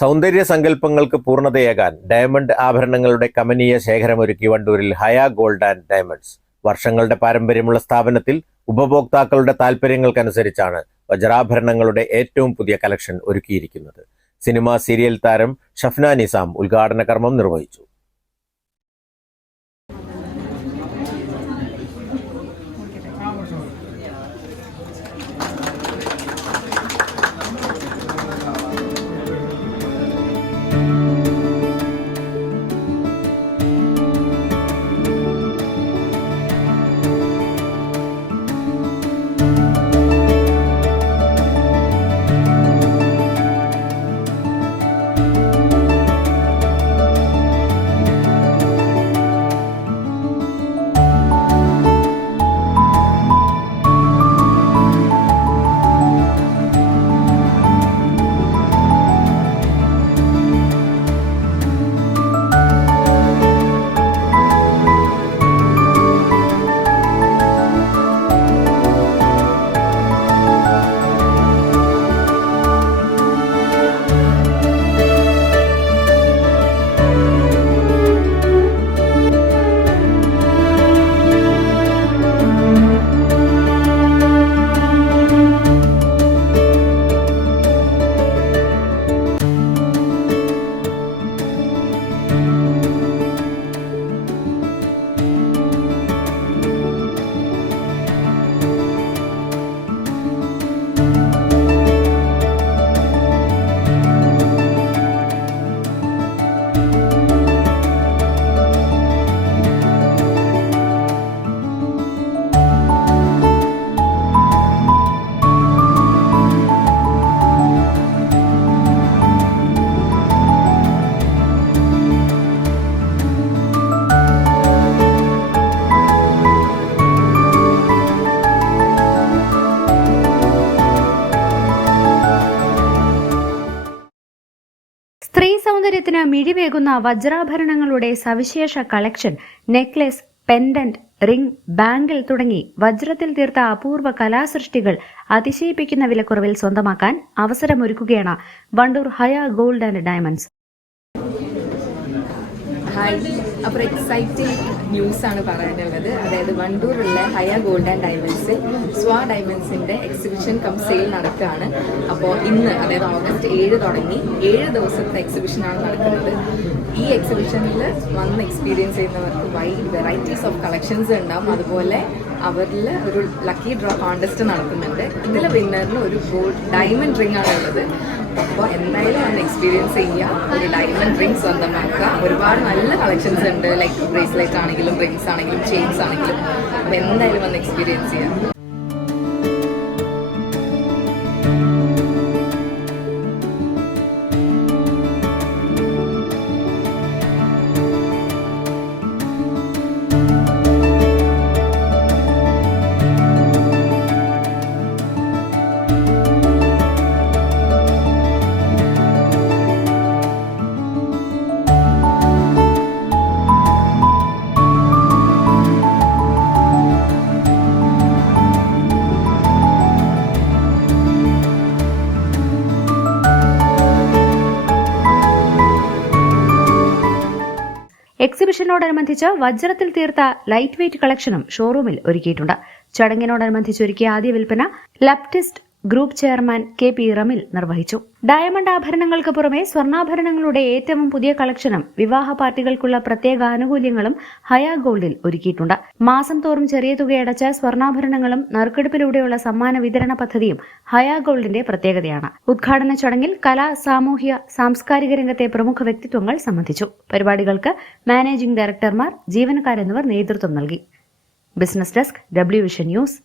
സൗന്ദര്യ സങ്കല്പങ്ങൾക്ക് പൂർണ്ണതയേകാൻ ഡയമണ്ട് ആഭരണങ്ങളുടെ കമനീയ ശേഖരമൊരുക്കി വണ്ടൂരിൽ ഹയ ഗോൾഡ് ആൻഡ് ഡയമണ്ട്സ്. വർഷങ്ങളുടെ പാരമ്പര്യമുള്ള സ്ഥാപനത്തിൽ ഉപഭോക്താക്കളുടെ താൽപര്യങ്ങൾക്കനുസരിച്ചാണ് വജ്രാഭരണങ്ങളുടെ ഏറ്റവും പുതിയ കളക്ഷൻ ഒരുക്കിയിരിക്കുന്നത്. സിനിമ സീരിയൽ താരം ഷഫ്ന നിസാം ഉദ്ഘാടന കർമ്മം നിർവഹിച്ചു. സ്ത്രീ സൗന്ദര്യത്തിന് മിഴിവേകുന്ന വജ്രാഭരണങ്ങളുടെ സവിശേഷ collection, necklace, pendant, ring, bangle തുടങ്ങി വജ്രത്തിൽ തീർത്ത അപൂർവ കലാസൃഷ്ടികൾ അതിശയിപ്പിക്കുന്ന വിലക്കുറവിൽ സ്വന്തമാക്കാൻ അവസരമൊരുക്കുകയാണ് വണ്ടൂർ ഹയ ഗോൾഡ് ആൻഡ് ഡയമണ്ട്സ്. അപ്പോൾ എക്സൈറ്റിംഗ് ന്യൂസാണ് പറയാനുള്ളത്. അതായത് വണ്ടൂറുള്ള ഹയ ഗോൾഡ് ആൻഡ് ഡയമണ്ട്സിൽ സ്വാ ഡയമണ്ട്സിന്റെ എക്സിബിഷൻ കം സെയിൽ നടക്കുകയാണ്. അപ്പോൾ ഇന്ന്, അതായത് ഓഗസ്റ്റ് 7 തുടങ്ങി 7 ദിവസത്തെ എക്സിബിഷനാണ് നടക്കുന്നത്. ഈ എക്സിബിഷനിൽ വന്ന് എക്സ്പീരിയൻസ് ചെയ്യുന്നവർക്ക് വൈഡ് വെറൈറ്റീസ് ഓഫ് കളക്ഷൻസ് ഉണ്ടാവും. അതുപോലെ അവരിൽ ഒരു ലക്കി ഡ്രോ കോൺടെസ്റ്റ് നടത്തുന്നുണ്ട്. ഇതിൽ വിന്നറിന് ഒരു ഗോൾഡ് ഡയമണ്ട് റിംഗ് ആണ് ഉള്ളത്. അപ്പോൾ എന്തായാലും വന്ന് എക്സ്പീരിയൻസ് ചെയ്യുക, ഒരു ഡയമണ്ട് റിംഗ് സ്വന്തമാക്കുക. ഒരുപാട് നല്ല കളക്ഷൻസ് ഉണ്ട്, ലൈക്ക് ബ്രേസ്ലെറ്റ് ആണെങ്കിലും റിംഗ്സ് ആണെങ്കിലും ചെയിൻസ് ആണെങ്കിലും. അപ്പോൾ എന്തായാലും വന്ന് എക്സ്പീരിയൻസ് ചെയ്യുക. എക്സിബിഷനോടനുബന്ധിച്ച് വജ്രത്തിൽ തീർത്ത ലൈറ്റ് വെയ്റ്റ് കളക്ഷനും ഷോറൂമിൽ ഒരുക്കിയിട്ടുണ്ട്. ചടങ്ങിനോടനുബന്ധിച്ച് ഒരുക്കിയ ആദ്യ വിൽപ്പന ലപ്റ്റിസ്റ്റ് ഗ്രൂപ്പ് ചെയർമാൻ KP റമിൽ നിർവഹിച്ചു. ഡയമണ്ട് ആഭരണങ്ങൾക്ക് പുറമെ സ്വർണ്ണാഭരണങ്ങളുടെ ഏറ്റവും പുതിയ കളക്ഷനും വിവാഹ പാർട്ടികൾക്കുള്ള പ്രത്യേക ആനുകൂല്യങ്ങളും ഹയ ഗോൾഡിൽ ഒരുക്കിയിട്ടുണ്ട്. മാസം തോറും ചെറിയ തുകയടച്ച സ്വർണ്ണാഭരണങ്ങളും നറുക്കെടുപ്പിലൂടെയുള്ള സമ്മാന വിതരണ പദ്ധതിയും ഹയ ഗോൾഡിന്റെ പ്രത്യേകതയാണ്. ഉദ്ഘാടന ചടങ്ങിൽ കലാ, സാമൂഹ്യ, സാംസ്കാരിക രംഗത്തെ പ്രമുഖ വ്യക്തിത്വങ്ങൾ സംബന്ധിച്ചു. പരിപാടികൾക്ക് മാനേജിംഗ് ഡയറക്ടർമാർ, ജീവനക്കാരെന്നിവർ നേതൃത്വം നൽകി. Business desk, W vision news.